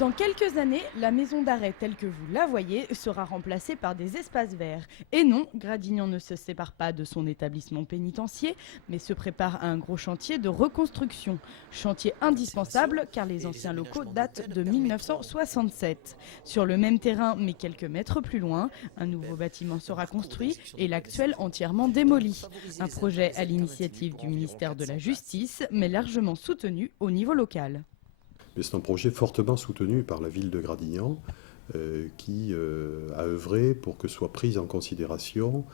Dans quelques années, la maison d'arrêt telle que vous la voyez sera remplacée par des espaces verts. Et non, Gradignan ne se sépare pas de son établissement pénitentiaire, mais se prépare à un gros chantier de reconstruction. Chantier indispensable car les anciens locaux datent de 1967. Sur le même terrain, mais quelques mètres plus loin, un nouveau bâtiment sera construit et l'actuel entièrement démoli. Un projet à l'initiative du ministère de la Justice, mais largement soutenu au niveau local. Mais c'est un projet fortement soutenu par la ville de Gradignan qui a œuvré pour que soit prise en considération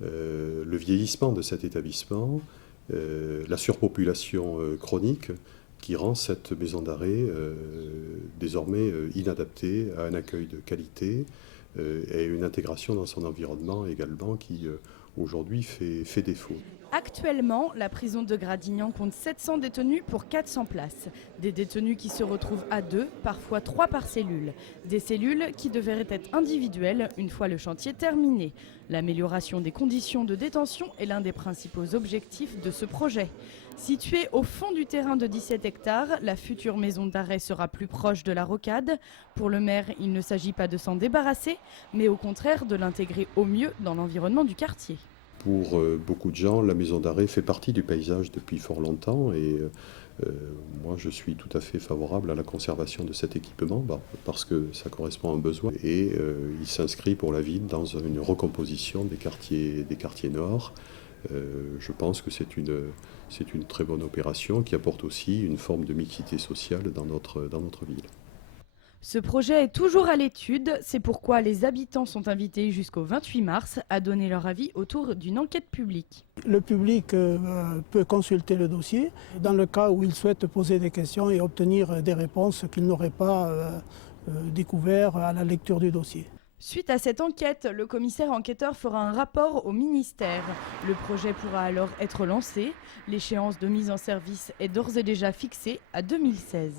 le vieillissement de cet établissement, la surpopulation chronique qui rend cette maison d'arrêt désormais inadaptée à un accueil de qualité et une intégration dans son environnement également qui aujourd'hui fait défaut. Actuellement, la prison de Gradignan compte 700 détenus pour 400 places. Des détenus qui se retrouvent à 2, parfois 3 par cellule. Des cellules qui devraient être individuelles une fois le chantier terminé. L'amélioration des conditions de détention est l'un des principaux objectifs de ce projet. Située au fond du terrain de 17 hectares, la future maison d'arrêt sera plus proche de la rocade. Pour le maire, il ne s'agit pas de s'en débarrasser, mais au contraire de l'intégrer au mieux dans l'environnement du quartier. Pour beaucoup de gens, la maison d'arrêt fait partie du paysage depuis fort longtemps et moi je suis tout à fait favorable à la conservation de cet équipement parce que ça correspond à un besoin et il s'inscrit pour la ville dans une recomposition des quartiers nord. Je pense que c'est une très bonne opération qui apporte aussi une forme de mixité sociale dans notre ville. Ce projet est toujours à l'étude, c'est pourquoi les habitants sont invités jusqu'au 28 mars à donner leur avis autour d'une enquête publique. Le public peut consulter le dossier dans le cas où il souhaite poser des questions et obtenir des réponses qu'il n'aurait pas découvertes à la lecture du dossier. Suite à cette enquête, le commissaire enquêteur fera un rapport au ministère. Le projet pourra alors être lancé. L'échéance de mise en service est d'ores et déjà fixée à 2016.